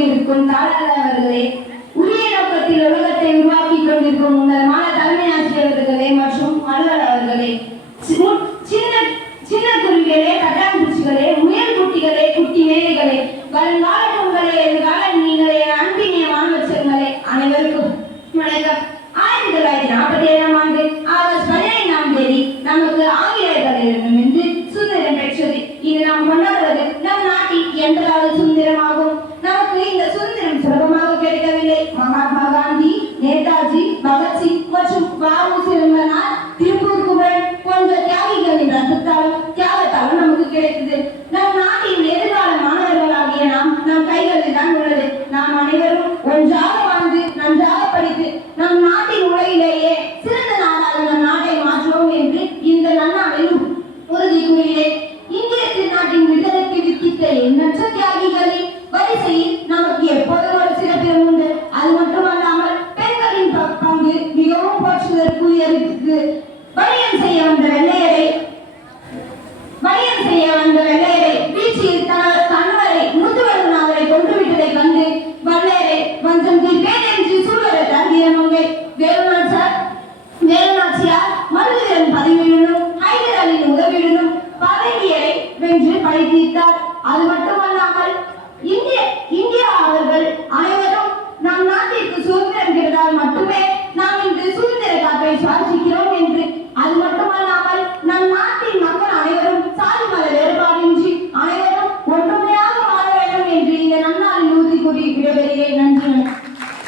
கொண்டிருக்கும் தாளர்களே, உரிய நோக்கத்தில் உலகத்தை உருவாக்கி கொண்டிருக்கும் உன்னதமான தலைமை ஆசிரியர்களே மற்றும் அலுவலர் அவர்களே, சின்ன சின்ன குருவிகளே, கட்டாம்பூச்சிகளே, முயல் குட்டிகளே, குட்டி மேதைகளே, வருங்கால உங்களே, எதிர்கால நீங்களே, அன்பினிய மாணவர்களே, அனைவருக்கும் வணக்கம். 1947ஆம் ஆண்டு ஆகஸ்ட் 15ஆம் தேதி நமக்கு ஆங்கிலேயர்களிடமிருந்து சுதந்திரம் பெற்றது. இது நாம் கொண்டாடுவது நம் நாட்டின் 80வது சுதந்திரமாகும். நமக்கு இந்த சுதந்திரம் சுலபமாக கிடைக்கவில்லை. மகாத்மா காந்தி, நேதாஜி, பகத்சிங் மற்றும் வ.உ.சி. திருப்பூர் குமரன் போன்ற தியாகிகளின் ரத்தத்தாலும் தியாகத்தாலும் நமக்கு கிடைத்தது. நம் நாட்டின் எதிர்கால மாணவர்களாகிய நம் கைகளில் தான் உள்ளது. நாம் அனைவரும் ஒன்றாக வாழ்ந்து நன்றாக படித்து நம் நாட்டின் உலகிலேயே சிறந்த நாடாக நம் நாட்டை மாற்றுவோம் என்று இந்த நன்னாளில் உறுதி கூறுகிறேன். இந்திய திருநாட்டின் விடுதலைக்கு வித்திட்ட எண்ணற்ற தியாகிகளின் வரிசையில் நமக்கு எப்போதும் ஒரு சிறப்பிடம் உண்டு. அது மட்டுமல்லாமல் பெண்களின் பங்கு மிகவும் போற்றுதற்குரியது. பணியம் செய்ய வந்த வெள்ளையரை வீழ்ச்சியில் கணவரை முத்துவரனாரை கொன்றுவிட்டதை கண்டு வள்ளையரை வஞ்சம் தீர்ப்பேன் என்று சூழலை மங்கை வேலுநாச்சியார் மருதுவீரன் பதவியுடனும் ஹைதர் அலியின் உதவியுடனும் பதவியரை வென்று படை தீர்த்தார். அது